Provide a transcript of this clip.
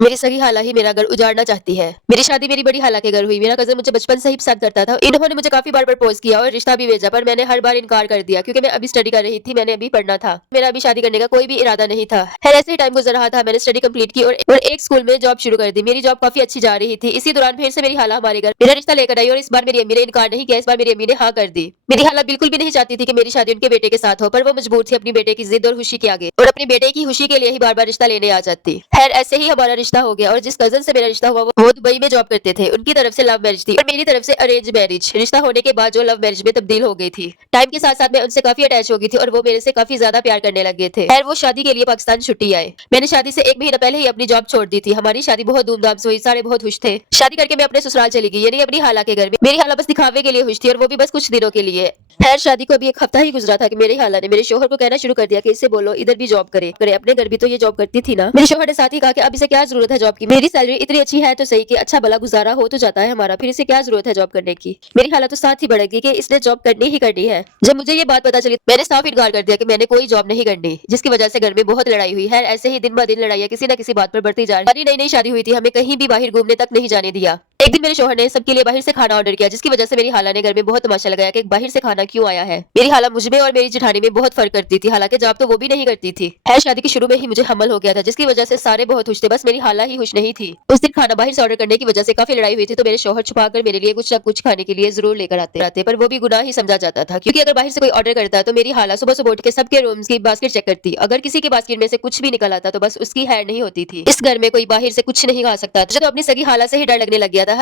मेरी सगी खाला ही मेरा घर उजाड़ना चाहती है। मेरी शादी मेरी बड़ी खाला के घर हुई। मेरा कज़न मुझे बचपन से ही पसंद करता था। इन्होंने मुझे काफ़ी बार प्रपोज़ किया और रिश्ता भी भेजा, पर मैंने हर बार इनकार कर दिया क्योंकि मैं अभी स्टडी कर रही थी, मैंने अभी पढ़ना था। मेरा अभी शादी करने का कोई भी इरादा नहीं था। खैर ऐसे ही टाइम गुज़र रहा था, मैंने स्टडी कंप्लीट की और एक स्कूल में जॉब शुरू कर दी। मेरी जॉब काफ़ी अच्छी जा रही थी। इसी दौरान फिर से मेरी खाला हमारे घर मेरा रिश्ता लेकर आई और इस बार मेरी अम्मी ने इनकार नहीं किया, इस बार मेरी अम्मी ने हाँ कर दी। मेरी खाला बिल्कुल भी नहीं चाहती थी कि मेरी शादी उनके बेटे के साथ हो, पर वो मजबूर थी अपनी बेटे की जिद और खुशी के आगे और अपने बेटे की खुशी के लिए ही बार-बार रिश्ता लेने आ जाती। खैर ऐसे ही हमारा रिश्ता हो गया और जिस कज़न से मेरा रिश्ता हुआ वो दुबई में जॉब करते थे। उनकी तरफ से लव मैरिज थी और मेरी तरफ से अरेंज मैरिज। रिश्ता होने के बाद जो लव मैरिज में तब्दील हो गई थी। टाइम के साथ-साथ मैं उनसे काफ़ी अटैच हो गई थी और वो मेरे से काफ़ी ज़्यादा प्यार करने लग गए थे। खैर वो शादी के लिए पाकिस्तान छुट्टी आए। मैंने शादी से 1 महीना पहले ही अपनी जॉब छोड़ दी थी। हमारी शादी बहुत धूमधाम से हुई, सारे बहुत खुश थे। शादी करके मैं अपने ससुराल चली गई, यानी अपनी खाला के घर में। मेरी खाला बस दिखावे के लिए खुश थी और वो भी बस कुछ दिनों के लिए। खैर शादी को अभी 1 हफ्ता ही गुजरा था कि मेरी खाला ने मेरे शौहर को कहना शुरू कर दिया कि इसे बोलो इधर भी जॉब करे अपने घर भी तो ये जॉब करती थी ना। मेरे शौहर ने साथ ही कहा कि अब इसे क्या जरूरत है जॉब की, मेरी सैलरी इतनी अच्छी है तो सही कि अच्छा भला गुजारा हो तो जाता है हमारा, फिर इसे क्या जरूरत है जॉब करने की। मेरी खाला तो साथ ही बढ़ गई कि इसने जॉब करनी ही करनी है। जब मुझे ये बात पता चली मैंने साफ इनकार कर दिया कि मैंने कोई जॉब नहीं करनी, जिसकी वजह से घर में बहुत लड़ाई हुई है। ऐसे ही दिन ब दिन लड़ाइयाँ किसी न किसी बात पर बढ़ती जा रही। नई नई शादी हुई थी, हमें कहीं भी बाहर घूमने तक नहीं जाने दिया। एक दिन मेरे शौहर ने सबके लिए बाहर से खाना ऑर्डर किया, जिसकी वजह से मेरी खाला ने घर में बहुत तमाशा लगाया कि बाहर से खाना क्यों आया है। मेरी खाला मुझ में और मेरी जेठानी में बहुत फर्क करती थी, हालांकि जॉब तो वो भी नहीं करती थी। खैर शादी के शुरू में ही मुझे हमल हो गया था, जिसकी वजह से सारे बहुत खुश थे, बस मेरी खाला ही खुश नहीं थी। उस दिन खाना बाहर से ऑर्डर करने की वजह से काफी लड़ाई हुई थी, तो मेरे शौहर छुपाकर मेरे लिए कुछ न कुछ खाने के लिए जरूर लेकर आते पर वो भी गुनाह ही समझा जाता था, क्योंकि अगर बाहर से कोई ऑर्डर करता तो मेरी खाला सुबह सुबह उठ के सबके रूम्स की बास्केट चेक करती। अगर किसी के बास्केट में से कुछ भी निकल आता तो बस उसकी खैर नहीं होती थी। इस घर में कोई बाहर से कुछ नहीं खा सकता था। मुझे तो अपनी सगी खाला से ही डर लगने लग गया था।